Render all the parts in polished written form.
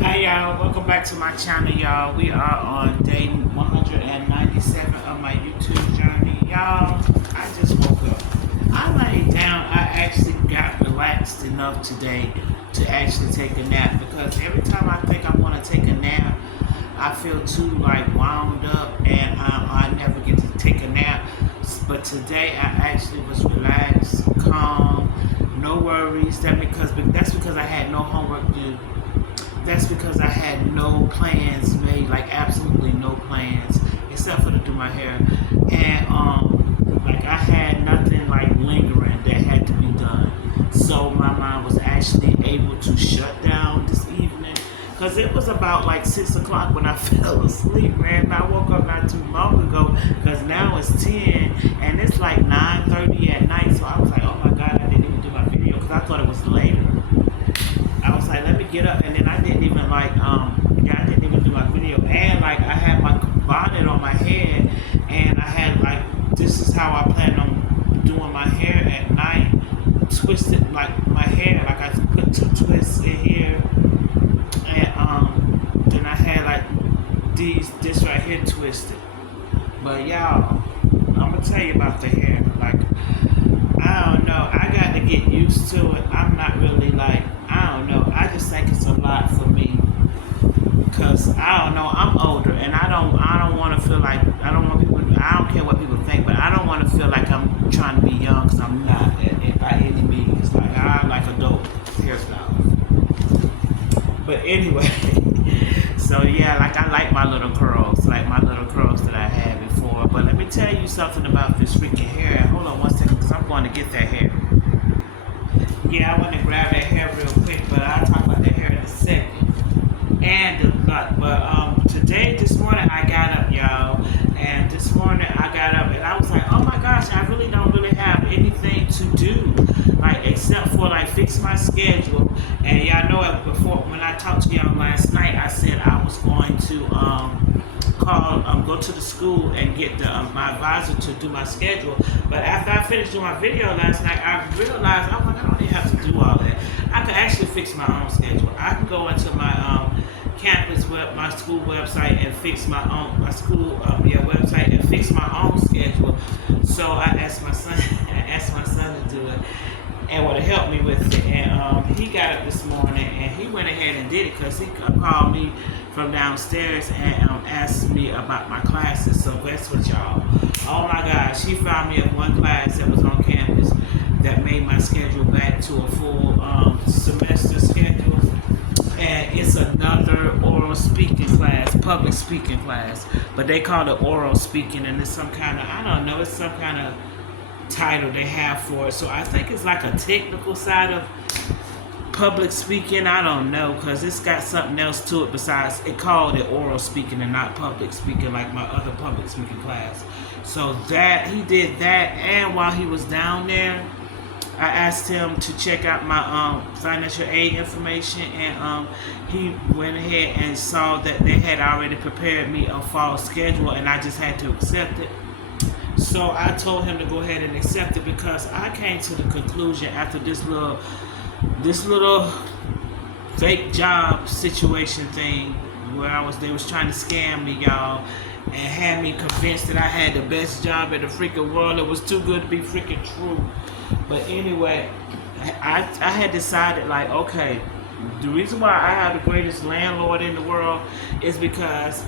Hey y'all, welcome back to my channel, y'all. We are on day 197 of my YouTube journey. Y'all, I just woke up. I laid down, I actually got relaxed enough today to actually take a nap because every time I think I want to take a nap, I feel too wound up and I never get to take a nap. But today I actually was relaxed, calm, no worries. That's because I had no homework due. That's because I had no plans made, like absolutely no plans, except for to do my hair. And I had nothing like lingering that had to be done. So my mind was actually able to shut down this evening. Cause it was about like 6 o'clock when I fell asleep, man. And I woke up not too long ago. Cause now it's 10 and it's like 9:30 at night. So I was like, oh my god, I didn't even do my video because I thought it was later. I was like, let me get up, and then I didn't even I didn't even do my video, and like I had my bonnet on my head, and I had this is how I plan on doing my hair at night, twisted like my hair, like I put two twists in here, and then I had this right here twisted, but y'all, I'm gonna tell you about the hair, I don't know. I got to get used to it. I'm not really I don't know. I just think it's a lot for me. Cause I don't know. I'm older, and I don't want to feel like I don't want people. I don't care what people think, but I don't want to feel like I'm trying to be young, cause I'm not by any means. Like I like adult hairstyles. But anyway, so yeah, I like my little curls, like my little curls that I had before. But let me tell you something about this freaking hair. Hold on one second, cause I'm going to get that hair. Yeah, I want to grab that hair real quick, but I'll talk about that hair in a second. And this morning I got up, y'all, and this morning I got up and I was like, oh my gosh, I really don't really have anything to do, except for fix my schedule. And y'all know it before when I talked to y'all last night, I said I was going to go to the school and get my advisor to do my schedule. But after I finished doing my video last night, I realized I don't even have to do all that. I can actually fix my own schedule. I can go into my my school website and fix my school website and fix my own schedule. So I asked my son, to do it and would have helped me with it. And he got up this morning and he went ahead and did it because he called me from downstairs and asked me about my classes. So guess what, y'all? Oh my gosh, he found me at one class that was on campus that made my schedule back to a full semester schedule. And it's another oral speaking class, public speaking class, but they call it oral speaking, and it's some kind of, I don't know, it's some kind of title they have for it. So I think it's like a technical side of public speaking. I don't know, because it's got something else to it besides it called it oral speaking and not public speaking like my other public speaking class. So that he did that, and while he was down there, I asked him to check out my financial aid information, and he went ahead and saw that they had already prepared me a fall schedule, and I just had to accept it. So I told him to go ahead and accept it because I came to the conclusion after this little fake job situation thing where they was trying to scam me, y'all, and had me convinced that I had the best job in the freaking world. It was too good to be freaking true. But anyway, I had decided okay, the reason why I have the greatest landlord in the world is because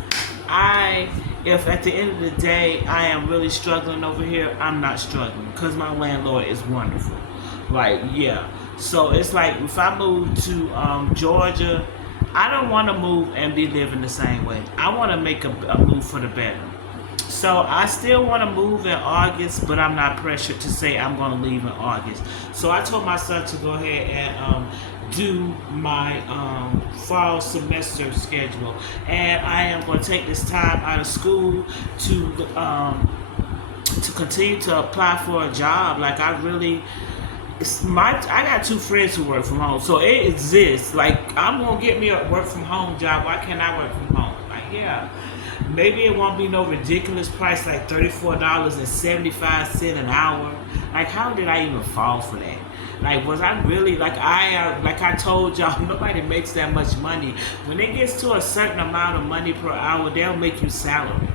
if at the end of the day I am really struggling over here, I'm not struggling because my landlord is wonderful. Yeah. So it's if I move to Georgia, I don't want to move and be living the same way. I want to make a move for the better. So I still want to move in August, but I'm not pressured to say I'm going to leave in August. So I told my son to go ahead and do my fall semester schedule, and I am going to take this time out of school to continue to apply for a job. I got two friends who work from home, so it exists. I'm gonna get me a work from home job. Why can't I work from home? Yeah. Maybe it won't be no ridiculous price $34.75 an hour. How did I even fall for that? Like, was I really like I told y'all, nobody makes that much money. When it gets to a certain amount of money per hour, they'll make you salary.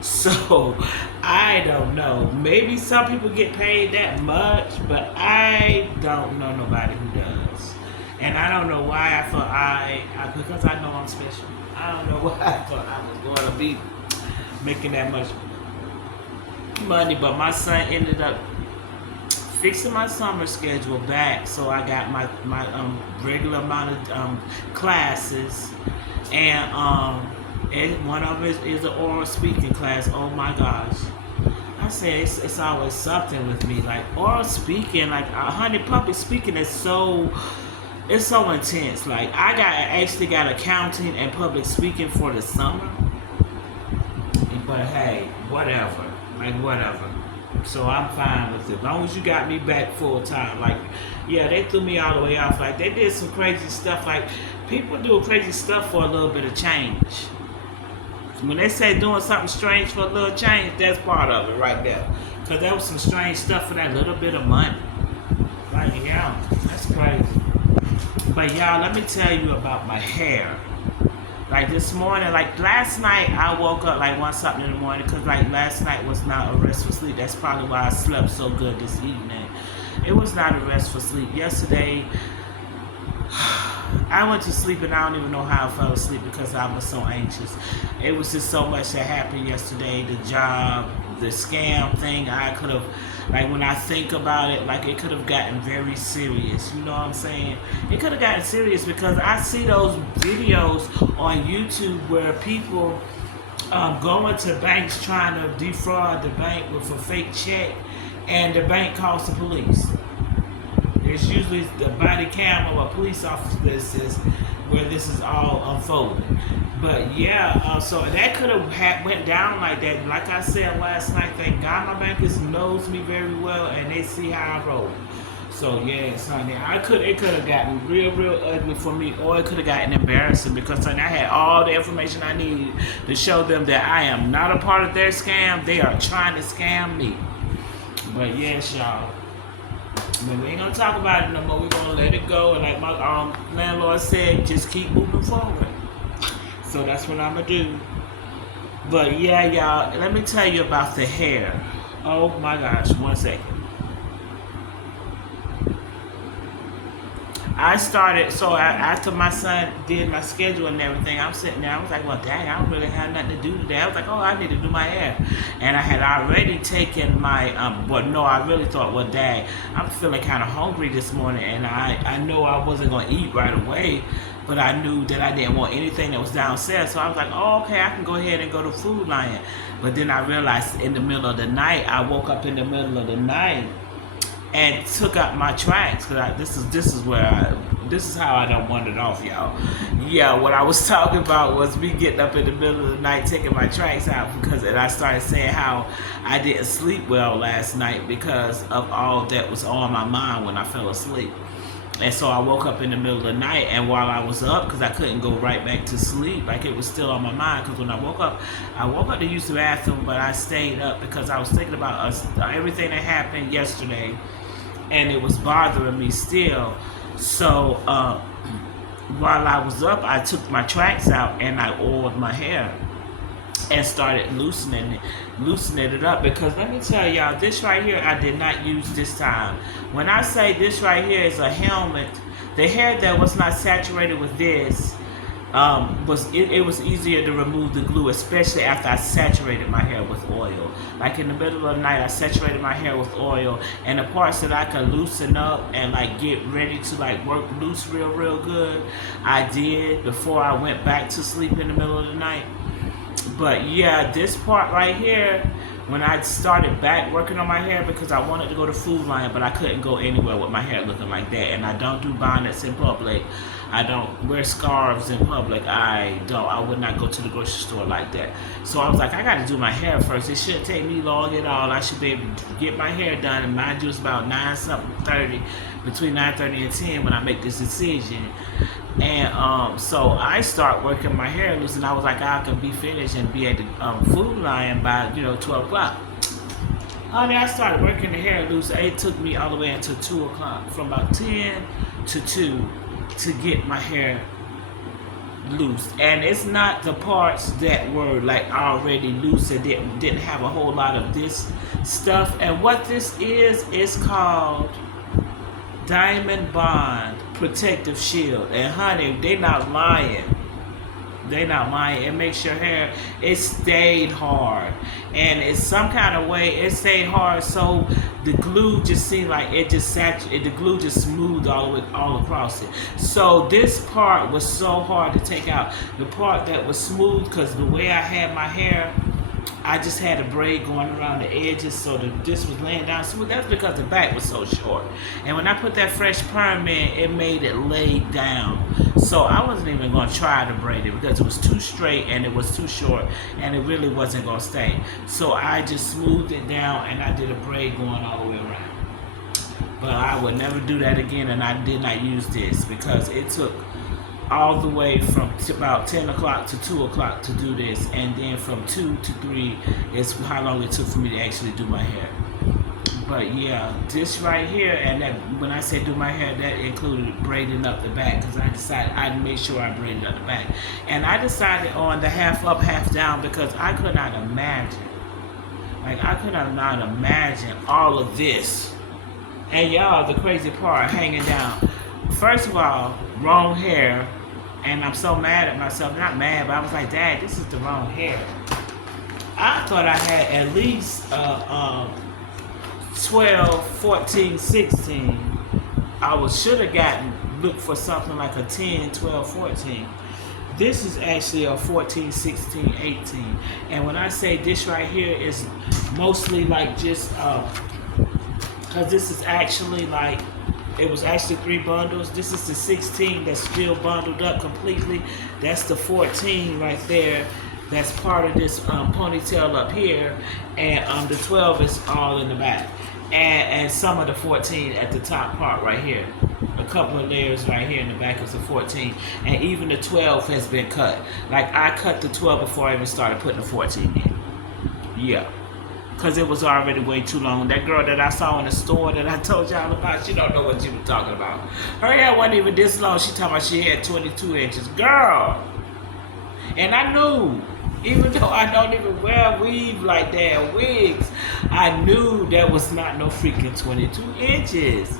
So I don't know. Maybe some people get paid that much, but I don't know nobody who does. And I don't know why I thought because I know I'm special. I don't know why I thought I was going to be making that much money, but my son ended up fixing my summer schedule back, so I got my regular amount of classes, and one of it is an oral speaking class. Oh my gosh. I say it's always something with me. Like oral speaking, like honey, public speaking is it's so intense. Like actually got accounting and public speaking for the summer. But hey, whatever. Like whatever. So I'm fine with it. As long as you got me back full time. Like, yeah, they threw me all the way off. Like they did some crazy stuff. Like people do crazy stuff for a little bit of change. When they say doing something strange for a little change, that's part of it right there. Cause that was some strange stuff for that little bit of money. Like, yeah, that's crazy. But y'all, let me tell you about my hair. Like this morning, like last night, I woke up like 1 something in the morning because like last night was not a restful sleep. That's probably why I slept so good this evening. It was not a restful sleep. Yesterday, I went to sleep and I don't even know how I fell asleep because I was so anxious. It was just so much that happened yesterday. The job, the scam thing, I could have, like when I think about it, like it could have gotten very serious. You know what I'm saying? It could have gotten serious because I see those videos on YouTube where people go into banks trying to defraud the bank with a fake check, and the bank calls the police. It's usually the body cam of a police officer that says where this is all unfolding. But yeah, so that could have went down like that. Like I said last night, thank God my bankers knows me very well and they see how I roll. So yes, honey, it could have gotten real ugly for me, or it could have gotten embarrassing because honey, I had all the information I needed to show them that I am not a part of their scam. They are trying to scam me. But yes, y'all. But we ain't gonna talk about it no more. We're gonna let it go, and like my landlord said, just keep moving forward. So that's what I'm gonna do. But yeah, y'all, let me tell you about the hair. Oh my gosh, 1 second. I started, so after my son did my schedule and everything, I'm sitting there, I was like, well, dang, I don't really have nothing to do today. I was like, oh, I need to do my hair. And I had already taken my, I really thought, well, dang, I'm feeling kind of hungry this morning, and I know I wasn't going to eat right away, but I knew that I didn't want anything that was downstairs. So I was like, oh, okay, I can go ahead and go to Food Lion. But then I realized in the middle of the night, I woke up in the middle of the night and took out my tracks, because this is how I done wandered off, y'all. Yeah, what I was talking about was me getting up in the middle of the night taking my tracks out, and I started saying how I didn't sleep well last night because of all that was on my mind when I fell asleep. And so I woke up in the middle of the night, and while I was up, because I couldn't go right back to sleep, like it was still on my mind, because when I woke up to use the bathroom, but I stayed up because I was thinking about everything that happened yesterday, and it was bothering me still. So while I was up, I took my tracks out and I oiled my hair and started loosening it up, because let me tell y'all, this right here I did not use this time. When I say this right here is a helmet, the hair that was not saturated with this it was easier to remove the glue, especially after I saturated my hair with oil. Like in the middle of the night, I saturated my hair with oil, and the parts that I could loosen up and like get ready to like work loose real good, I did before I went back to sleep in the middle of the night. But yeah, this part right here, when I started back working on my hair, because I wanted to go to Food Lion, but I couldn't go anywhere with my hair looking like that. And I don't do bonnets in public. I don't wear scarves in public. I would not go to the grocery store like that. So I was like, I got to do my hair first. It shouldn't take me long at all. I should be able to get my hair done. And mind you, it's about 9:30, between 9:30 and 10 when I make this decision. And so I start working my hair loose, and I was like, I can be finished and be at the Food Lion by 12 o'clock. Honey, I started working the hair loose. It took me all the way until 2 o'clock, from about 10 to 2, to get my hair loose. And it's not the parts that were like already loose and didn't have a whole lot of this stuff. And what this is called Diamond Bond Protective Shield. And honey, they not lying. They not lying. It makes your hair, it stayed hard. And it's some kind of way it stayed hard, so the glue just seemed like it just saturated, the glue just smoothed all across it. So this part was so hard to take out. The part that was smooth, because the way I had my hair, I just had a braid going around the edges, so this was laying down smooth. That's because the back was so short. And when I put that fresh perm in, it made it lay down. So I wasn't even going to try to braid it because it was too straight and it was too short, and it really wasn't going to stay. So I just smoothed it down and I did a braid going all the way around. But I would never do that again, and I did not use this because it took all the way from about 10 o'clock to 2 o'clock to do this, and then from 2 to 3 is how long it took for me to actually do my hair. But yeah, this right here, and that when I say do my hair, that included braiding up the back, because I decided I'd make sure I braided up the back. And I decided on the half up, half down, because I could not imagine, I could not imagine all of this. And y'all, the crazy part, hanging down. First of all, wrong hair, and I'm so mad at myself. Not mad, but I was like, Dad, this is the wrong hair. I thought I had at least 12, 14, 16. I should have looked for something like a 10, 12, 14. This is actually a 14, 16, 18. And when I say this right here is mostly like just, because this is actually like, it was actually 3 bundles. This is the 16 that's still bundled up completely. That's the 14 right there. That's part of this ponytail up here. And the 12 is all in the back. And some of the 14 at the top part right here. A couple of layers right here in the back is the 14. And even the 12 has been cut. Like I cut the 12 before I even started putting the 14 in. Yeah. Because it was already way too long. That girl that I saw in the store that I told y'all about, she don't know what you were talking about. Her hair wasn't even this long. She talking about she had 22 inches. Girl! And I knew, even though I don't even wear weave like that, wigs, I knew that was not no freaking 22 inches.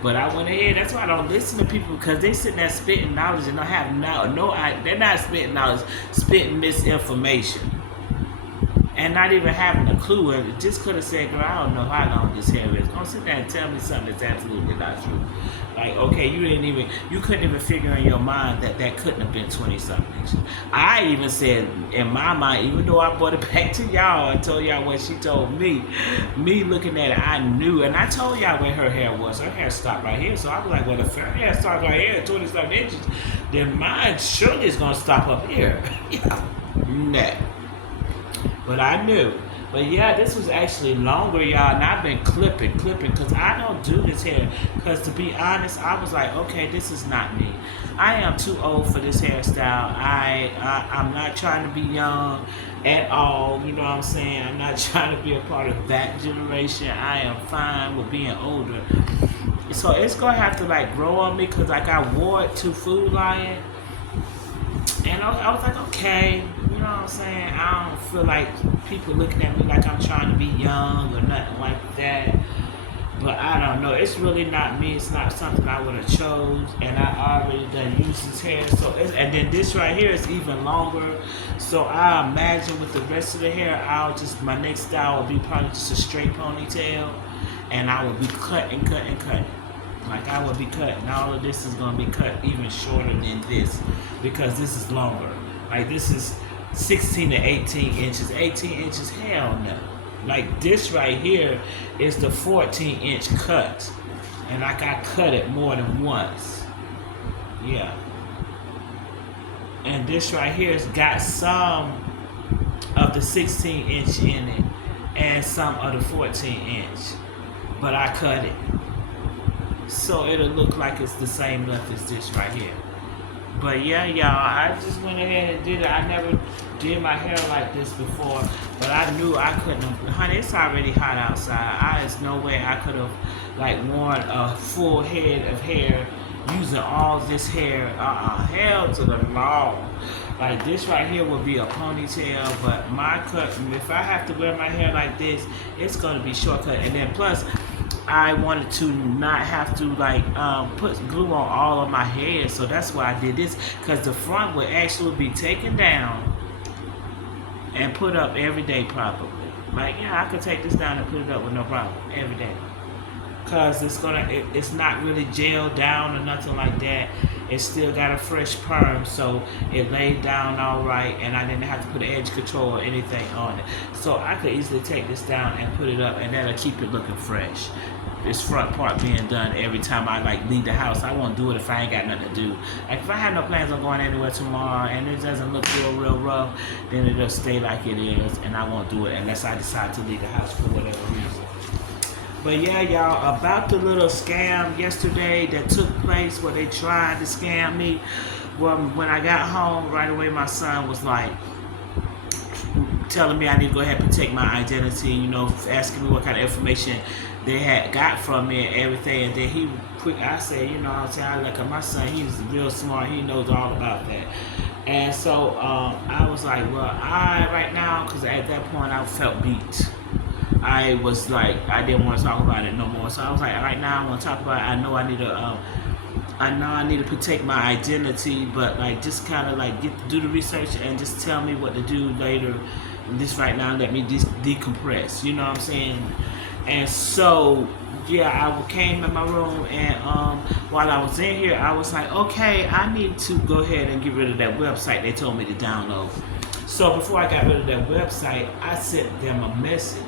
But I went ahead. That's why I don't listen to people, because they sitting there spitting knowledge and don't have they're not spitting knowledge, spitting misinformation. And not even having a clue. It just could have said, girl, I don't know how long this hair is. Don't sit there and tell me something that's absolutely not true. Like, okay, you couldn't even figure in your mind that couldn't have been 20-something inches. I even said, in my mind, even though I brought it back to y'all and told y'all what she told me looking at it, I knew. And I told y'all where her hair was. Her hair stopped right here. So I was like, well, if her hair starts right here at 20-something inches, then mine surely is going to stop up here. Yeah. Nah. But I knew. But yeah, this was actually longer, y'all. And I've been clipping, because I don't do this hair. Because to be honest, I was like, okay, this is not me. I am too old for this hairstyle. I'm not trying to be young at all. You know what I'm saying? I'm not trying to be a part of that generation. I am fine with being older. So it's going to have to like grow on me, because like I wore it to Food Lion. And I was like, okay, you know what I'm saying? I don't feel like people looking at me like I'm trying to be young or nothing like that. But I don't know. It's really not me. It's not something I would have chose. And I already done used this hair. And then this right here is even longer. So I imagine with the rest of the hair, my next style would be probably just a straight ponytail. And I would be cutting. Like I would be cutting. All of this is going to be cut even shorter than this, because this is longer. Like this is 16 to 18 inches. 18 inches, hell no. Like this right here is the 14-inch cut. And like I cut it more than once. Yeah. And this right here has got some of the 16-inch in it and some of the 14-inch. But I cut it. So it'll look like it's the same length as this right here. But yeah, y'all, I just went ahead and did it. I never did my hair like this before. But I knew I couldn't have, honey, it's already hot outside. There's no way I could have like worn a full head of hair using all this hair. Hell to the law. Like this right here would be a ponytail, but my cut, if I have to wear my hair like this, it's gonna be shortcut. And then plus, I wanted to not have to like put glue on all of my hair, so that's why I did this. Cause the front would actually be taken down and put up every day probably. Like yeah, I could take this down and put it up with no problem every day. Cause it's not really gelled down or nothing like that. It still got a fresh perm, so it laid down all right, and I didn't have to put edge control or anything on it. So I could easily take this down and put it up, and that'll keep it looking fresh. This front part being done every time I like leave the house. I won't do it if I ain't got nothing to do. Like if I have no plans on going anywhere tomorrow and it doesn't look real rough, then it'll stay like it is, and I won't do it unless I decide to leave the house for whatever reason. But yeah, y'all, about the little scam yesterday that took place where they tried to scam me. Well, when I got home, right away my son was like telling me I need to go ahead and protect my identity, you know, asking me what kind of information they had got from me and everything. And then I said, you know what I'm saying, I look at my son, he's real smart, he knows all about that. And so I was like, well, right now, because at that point I felt beat. I was like, I didn't want to talk about it no more. So I was like, right now I want to talk about it. I know I need to protect my identity, but like just kind of like do the research and just tell me what to do later. This right now, let me decompress. You know what I'm saying? And so yeah, I came in my room, and while I was in here, I was like, okay, I need to go ahead and get rid of that website they told me to download. So before I got rid of that website, I sent them a message.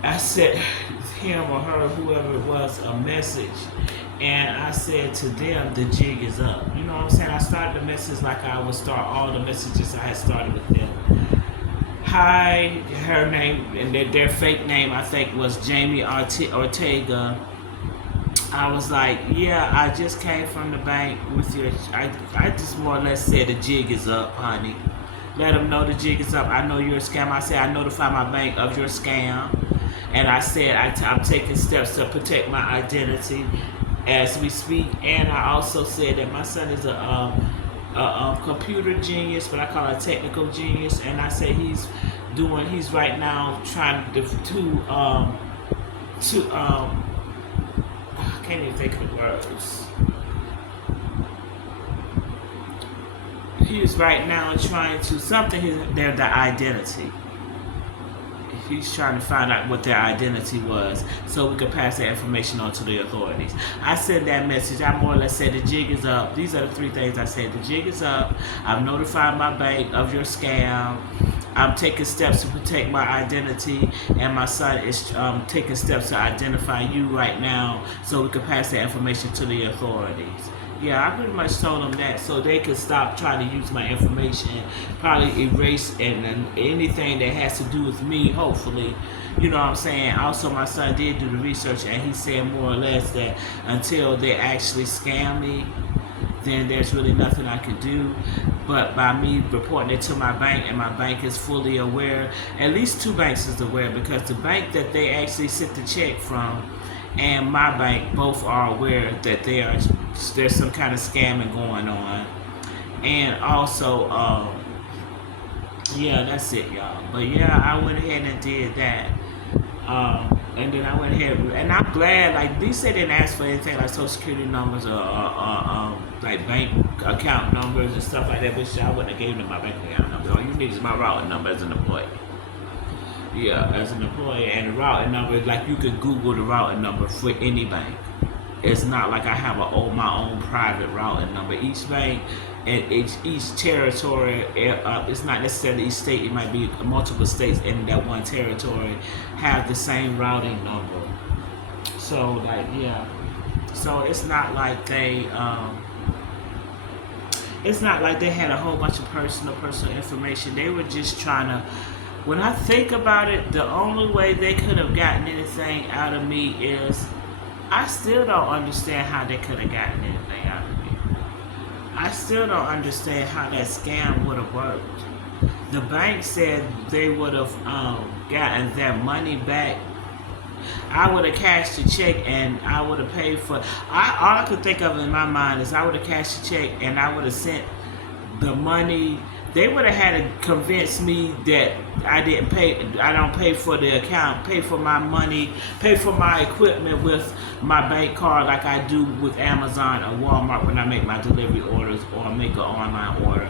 I sent him or her, whoever it was, a message, and I said to them, the jig is up. You know what I'm saying? I started the message like I would start all the messages I had started with them. Hi, her name, and their fake name, I think, was Jamie Ortega. I was like, yeah, I just came from the bank with your, I just more or less said the jig is up, honey. Let them know the jig is up. I know you're a scam. I said I notify my bank of your scam. And I said I'm taking steps to protect my identity as we speak. And I also said that my son is a computer genius, but I call it a technical genius. And I said he's right now trying I can't even think of the words. He's right now trying to their identity. He's trying to find out what their identity was so we could pass that information on to the authorities. I sent that message. I more or less said the jig is up. These are the three things I said. The jig is up. I've notified my bank of your scam. I'm taking steps to protect my identity, and my son is taking steps to identify you right now so we can pass that information to the authorities. Yeah, I pretty much told them that so they could stop trying to use my information, probably erase and anything that has to do with me, hopefully. You know what I'm saying? Also, my son did do the research, and he said more or less that until they actually scam me, then there's really nothing I can do. But by me reporting it to my bank, and my bank is fully aware, at least two banks is aware, because the bank that they actually sent the check from and my bank both are aware that there's some kind of scamming going on. And also, yeah, that's it, y'all. But yeah, I went ahead and did that. And then I went ahead, and I'm glad, like, they said they didn't ask for anything like social security numbers or like bank account numbers and stuff like that, which I wouldn't have given them my bank account number. All you need is my routing number as an employee. Yeah, as an employee, and the routing number, like you could Google the routing number for any bank. It's not like I have my own private routing number. Each bank and each territory, it's not necessarily each state. It might be multiple states in that one territory have the same routing number. So like yeah, so it's not like they had a whole bunch of personal information. They were just trying to. When I think about it, the only way they could have gotten anything out of me is, I still don't understand how they could have gotten anything out of me. I still don't understand how that scam would have worked. The bank said they would have gotten their money back. I would have cashed the check and I would have paid for. All I could think of in my mind is I would have cashed the check and I would have sent the money. They would have had to convince me that I didn't pay. I don't pay for the account, pay for my money, pay for my equipment with my bank card, like I do with Amazon or Walmart when I make my delivery orders or make an online order.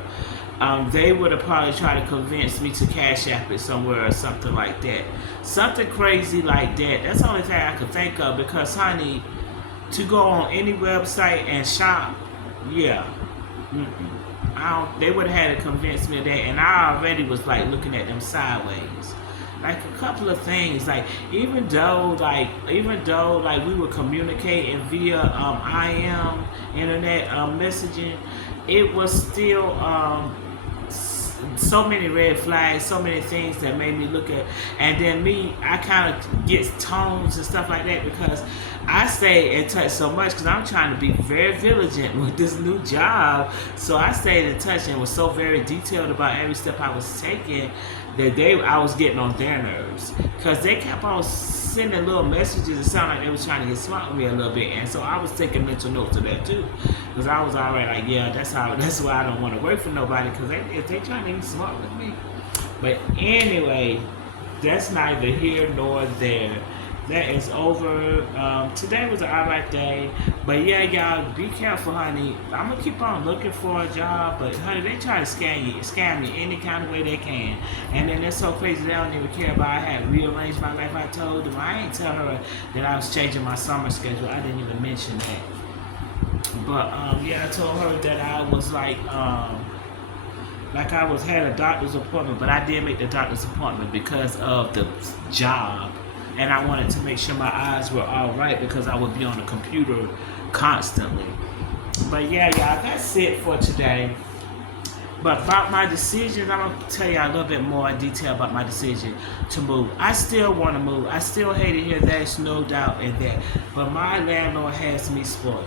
They would have probably tried to convince me to cash app it somewhere or something like that. Something crazy like that. That's the only thing I could think of because, honey, to go on any website and shop, yeah. They would have had to convince me of that, and I already was like looking at them sideways. Like a couple of things, like even though like we were communicating via IM internet messaging, it was still so many red flags, so many things that made me look at. And then me, I kind of get tones and stuff like that because I stay in touch so much because I'm trying to be very vigilant with this new job. So I stayed in touch and was so very detailed about every step I was taking that I was getting on their nerves because they kept on sending little messages. It sounded like they was trying to get smart with me a little bit, and so I was taking mental notes of that too, because I was already like, yeah, that's why I don't want to work for nobody, because if they trying to get smart with me. But anyway, that's neither here nor there. That is over. Today was an alright day, but yeah, y'all, be careful, honey. I'm gonna keep on looking for a job, but honey, they try to scam me any kind of way they can. And then it's so crazy they don't even care about. I had rearranged my life. I told them I ain't tell her that I was changing my summer schedule. I didn't even mention that. But yeah, I told her that I was like I was had a doctor's appointment, but I did make the doctor's appointment because of the job. And I wanted to make sure my eyes were all right because I would be on the computer constantly. But yeah, y'all, that's it for today. But about my decisions, I'm going to tell y'all a little bit more in detail about my decision to move. I still want to move. I still hate it here. There's no doubt in that. But my landlord has me spoiled,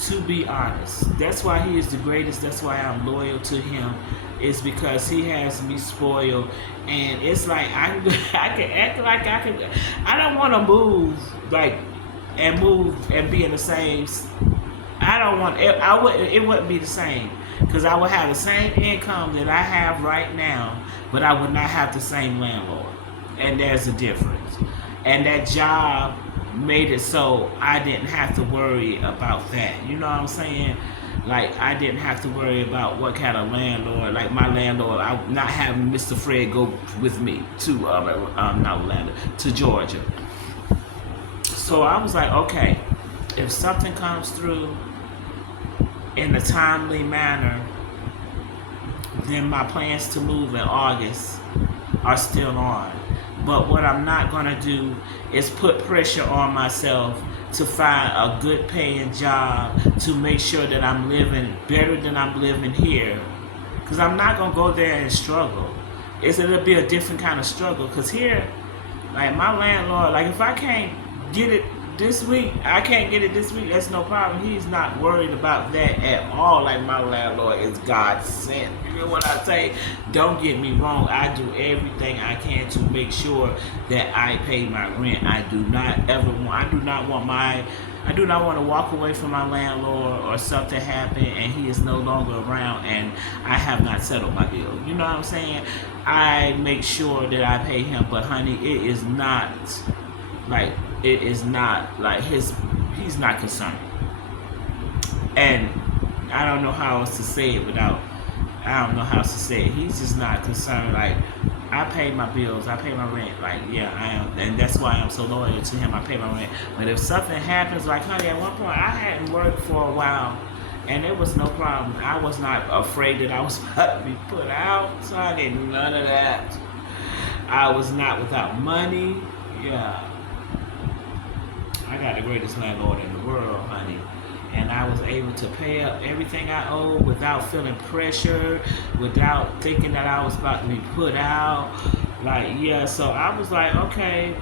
to be honest. That's why he is the greatest. That's why I'm loyal to him. It's because he has me spoiled. And it's like I can act like I don't want to move and be in the same. I don't want it. It wouldn't be the same because I would have the same income that I have right now, but I would not have the same landlord. And there's a difference. And that job made it so I didn't have to worry about that. You know what I'm saying? Like, I didn't have to worry about what kind of landlord. Like, my landlord, I'm not having Mr. Fred go with me to to Georgia. So I was like, okay, if something comes through in a timely manner, then my plans to move in August are still on. But what I'm not going to do is put pressure on myself to find a good paying job to make sure that I'm living better than I'm living here. Because I'm not going to go there and struggle. It'll be a different kind of struggle. Because here, like my landlord, like if I can't get it this week, that's no problem. He's not worried about that at all. Like my landlord is God sent. You know what I say? Don't get me wrong. I do everything I can to make sure that I pay my rent. I do not want to walk away from my landlord or something happen and he is no longer around and I have not settled my bill. You know what I'm saying? I make sure that I pay him, but honey, it is not like he's not concerned. And I don't know how else to say it He's just not concerned. Like, I pay my bills, I pay my rent. Like, yeah, I am. And that's why I'm so loyal to him. I pay my rent. But if something happens, like, honey, at one point, I hadn't worked for a while. And it was no problem. I was not afraid that I was about to be put out. So I did none of that. I was not without money. Yeah. I got the greatest landlord in the world, honey. And I was able to pay up everything I owed without feeling pressure, without thinking that I was about to be put out. Like, yeah, so I was like, okay,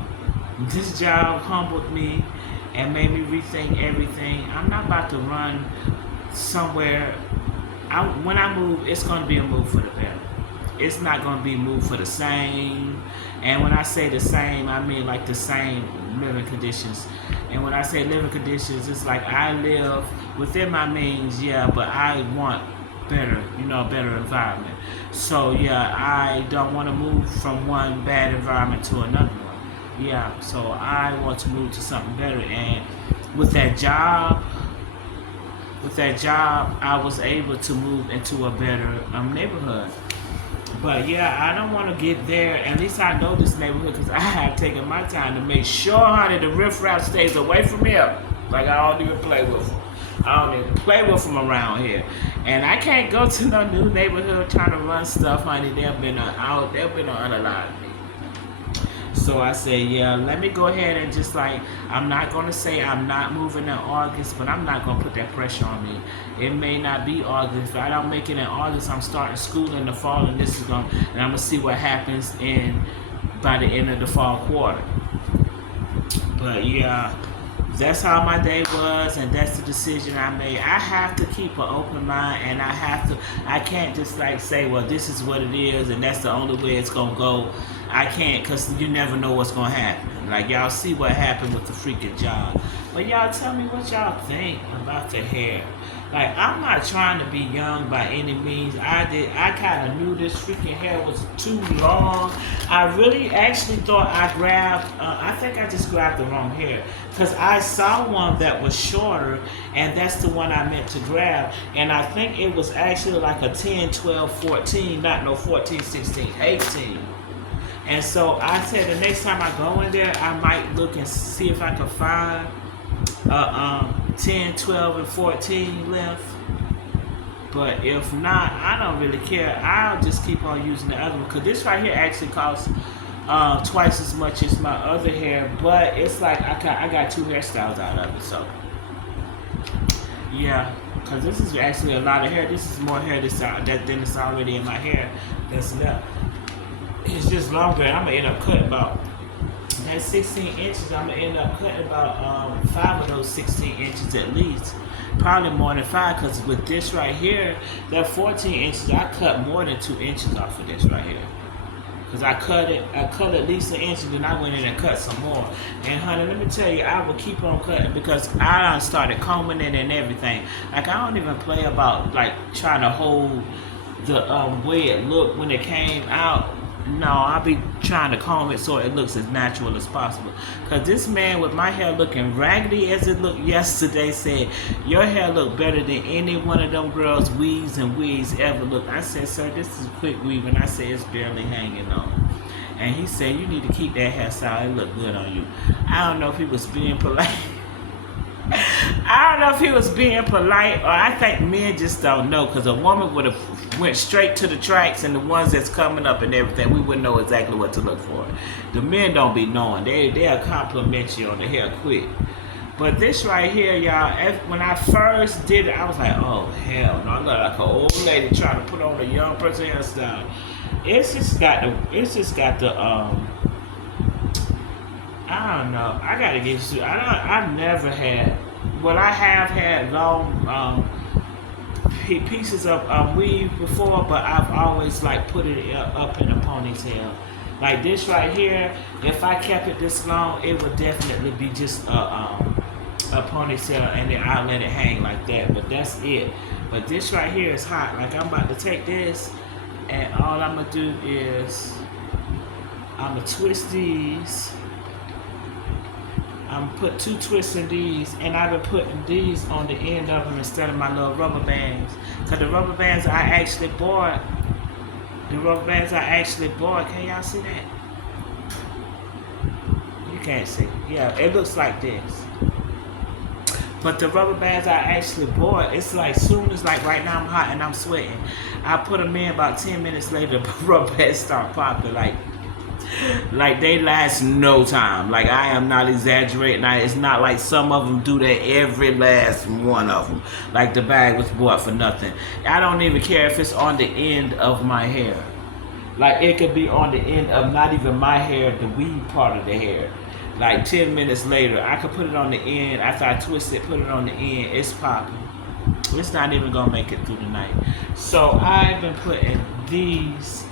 this job humbled me and made me rethink everything. I'm not about to run somewhere. When I move, it's going to be a move for the better. it's not gonna be moved for the same. And when I say the same, I mean like the same living conditions. And when I say living conditions, it's like I live within my means, yeah, but I want better, better environment. So yeah, I don't want to move from one bad environment to another one. Yeah, so I want to move to something better. And with that job, I was able to move into a better neighborhood. But yeah, I don't want to get there. At least I know this neighborhood because I have taken my time to make sure, honey, the riffraff stays away from here. Like I don't even play with them. I don't even play with them around here. And I can't go to no new neighborhood trying to run stuff, honey. They've been unalive me. So I say, yeah, let me go ahead and just like, I'm not going to say I'm not moving in August, but I'm not going to put that pressure on me. It may not be August. If I don't make it in August, I'm starting school in the fall, and I'm going to see what happens by the end of the fall quarter. But yeah, that's how my day was, and that's the decision I made. I have to keep an open mind, and I can't just like say, well, this is what it is, and that's the only way it's going to go. I can't, because you never know what's going to happen. Like, y'all see what happened with the freaking job. But y'all tell me what y'all think about the hair. Like, I'm not trying to be young by any means. I kind of knew this freaking hair was too long. I really actually thought I think I just grabbed the wrong hair. Because I saw one that was shorter, and that's the one I meant to grab. And I think it was actually like a 10, 12, 14, not no 14, 16, 18. And so I said the next time I go in there, I might look and see if I can find 10, 12, and 14 left. But if not, I don't really care. I'll just keep on using the other one. Because this right here actually costs twice as much as my other hair. But it's like I got two hairstyles out of it. So, yeah. Because this is actually a lot of hair. This is more hair than it's already in my hair that's left. It's just longer, and I'm going to end up cutting about that 16 inches. I'm going to end up cutting about 5 of those 16 inches at least. Probably more than 5, because with this right here, that 14 inches, I cut more than 2 inches off of this right here. Because I cut at least an inch, and then I went in and cut some more. And honey, let me tell you, I will keep on cutting because I done started combing it and everything. Like, I don't even play about like trying to hold the way it looked when it came out. No, I'll be trying to comb it so it looks as natural as possible. Because this man with my hair looking raggedy as it looked yesterday said, your hair look better than any one of them girls' weaves and wigs ever look. I said, sir, this is quick weave, and I said, it's barely hanging on. And he said, you need to keep that hairstyle. It look good on you. I don't know if he was being polite. I don't know if he was being polite, or I think men just don't know, because a woman would have went straight to the tracks and the ones that's coming up and everything, we wouldn't know exactly what to look for. The men don't be knowing. They'll compliment you on the hair quick. But this right here, y'all, when I first did it, I was like, oh, hell no. I look like an old lady trying to put on a young person hairstyle. It's just got the I don't know. I gotta get used to it. I've never had. Well, I have had long pieces of weave before, but I've always like put it up in a ponytail. Like this right here, if I kept it this long, it would definitely be just a ponytail, and then I'll let it hang like that. But that's it. But this right here is hot. Like, I'm about to take this, and all I'm gonna do is I'm gonna twist these. I'm gonna put 2 twists in these, and I've been putting these on the end of them instead of my little rubber bands. Cause the rubber bands I actually bought, can y'all see that? You can't see. Yeah, it looks like this. But the rubber bands I actually bought, it's like soon as like right now I'm hot and I'm sweating. I put them in, about 10 minutes later, the rubber bands start popping like they last no time. Like, I am not exaggerating. It's not like some of them do that, every last one of them. Like the bag was bought for nothing. I don't even care if it's on the end of my hair. Like, it could be on the end of not even my hair, the weave part of the hair. Like 10 minutes later, I could put it on the end. After I twist it, put it on the end, it's popping. It's not even gonna make it through the night. So I've been putting these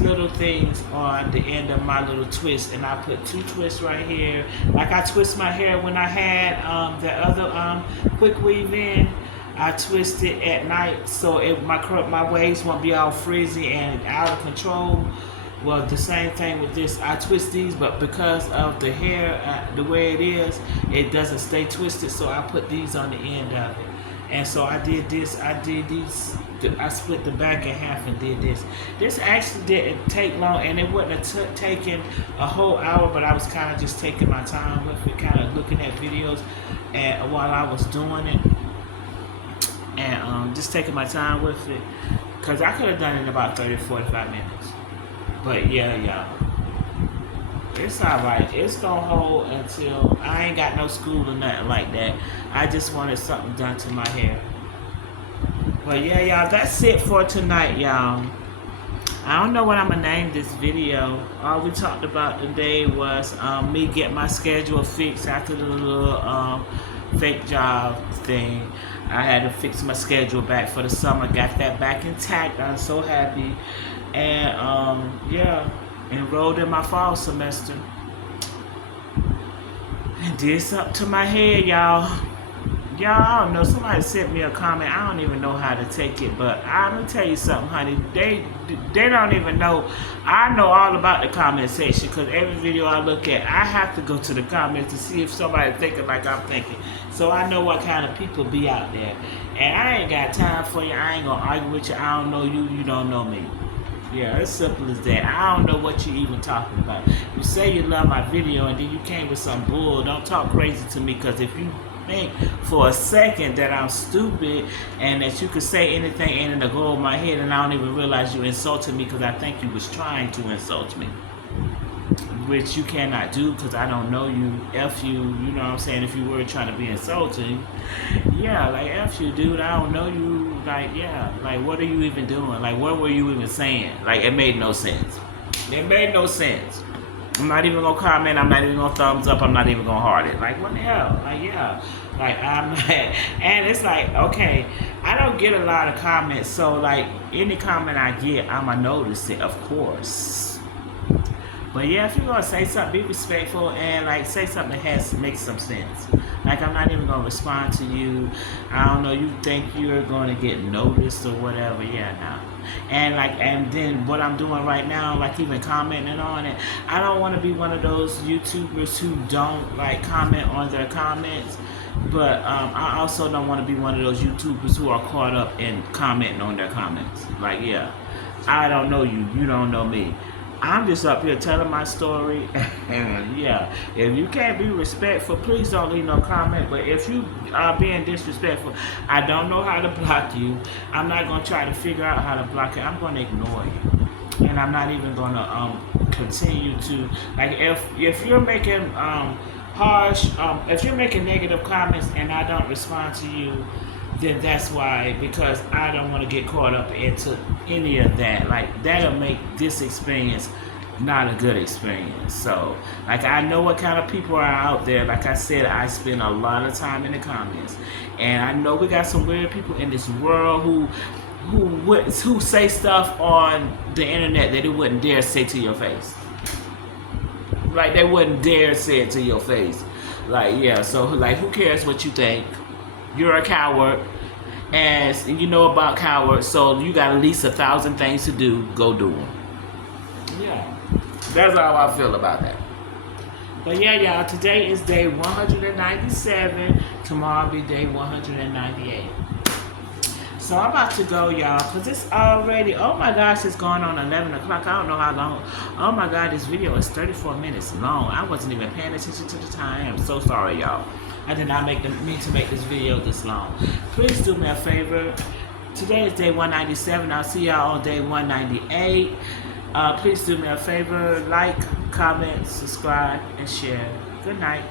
little things on the end of my little twist, and I put 2 twists right here. Like I twist my hair when I had the other quick weave in. I twist it at night so my waves won't be all frizzy and out of control. Well, the same thing with this. I twist these, but because of the hair, the way it is, it doesn't stay twisted. So I put these on the end of it. And so I did this. I did these. I split the back in half and did this. This actually didn't take long, and it wouldn't have taken a whole hour. But I was kind of just taking my time with it, kind of looking at videos, and while I was doing it, and just taking my time with it, because I could have done it in about 30-45 minutes. But yeah, y'all, it's alright. It's gonna hold until I ain't got no school or nothing like that. I just wanted something done to my hair. But yeah, y'all, that's it for tonight, y'all. I don't know what I'm gonna name this video. All we talked about today was me getting my schedule fixed after the little fake job thing. I had to fix my schedule back for the summer. Got that back intact. I'm so happy. And yeah, enrolled in my fall semester. And did something to my hair, y'all. Y'all, I don't know. Somebody sent me a comment. I don't even know how to take it, but I'm gonna tell you something, honey. They don't even know. I know all about the comment section because every video I look at, I have to go to the comments to see if somebody's thinking like I'm thinking. So I know what kind of people be out there. And I ain't got time for you. I ain't gonna argue with you. I don't know you. You don't know me. Yeah, it's simple as that. I don't know what you even talking about. You say you love my video and then you came with some bull. Don't talk crazy to me, because if you think for a second that I'm stupid and that you could say anything and it'll go over my head and I don't even realize you insulted me because I think you was trying to insult me, which you cannot do because I don't know you. F you, you know what I'm saying? If you were trying to be insulting, yeah, like F you, dude. I don't know you. Like, yeah, like what are you even doing? Like, what were you even saying? Like, it made no sense. It made no sense. I'm not even gonna comment. I'm not even gonna thumbs up. I'm not even gonna heart it. Like, what the hell? Like, yeah. Like, I'm not. And it's like, okay, I don't get a lot of comments. So, like, any comment I get, I'ma notice it, of course. But yeah, if you're gonna say something, be respectful and like say something that makes some sense. Like, I'm not even gonna respond to you. I don't know, you think you're gonna get noticed or whatever. Yeah, no. And like, and then what I'm doing right now, like even commenting on it, I don't want to be one of those YouTubers who don't like comment on their comments. But I also don't want to be one of those YouTubers who are caught up in commenting on their comments. Like, yeah, I don't know you, you don't know me. I'm just up here telling my story, and yeah, if you can't be respectful, please don't leave no comment. But if you are being disrespectful, I don't know how to block you. I'm not going to try to figure out how to block it. I'm going to ignore you. And I'm not even going to continue to, like, if you're making if you're making negative comments and I don't respond to you, then that's why, because I don't want to get caught up into any of that. Like, that'll make this experience not a good experience. So, like, I know what kind of people are out there. Like I said, I spend a lot of time in the comments, and I know we got some weird people in this world who say stuff on the internet that they wouldn't dare say to your face. Like, they wouldn't dare say it to your face. Like, yeah, so, like, who cares what you think? You're a coward, and you know about cowards, so you got at least 1,000 things to do. Go do them. Yeah, that's how I feel about that. But yeah, y'all, today is day 197. Tomorrow will be day 198. So I'm about to go, y'all, because it's already, oh my gosh, it's going on 11 o'clock. I don't know how long. Oh my God, this video is 34 minutes long. I wasn't even paying attention to the time. I'm so sorry, y'all. I did not mean to make this video this long. Please do me a favor. Today is day 197. I'll see y'all on day 198. Please do me a favor. Like, comment, subscribe, and share. Good night.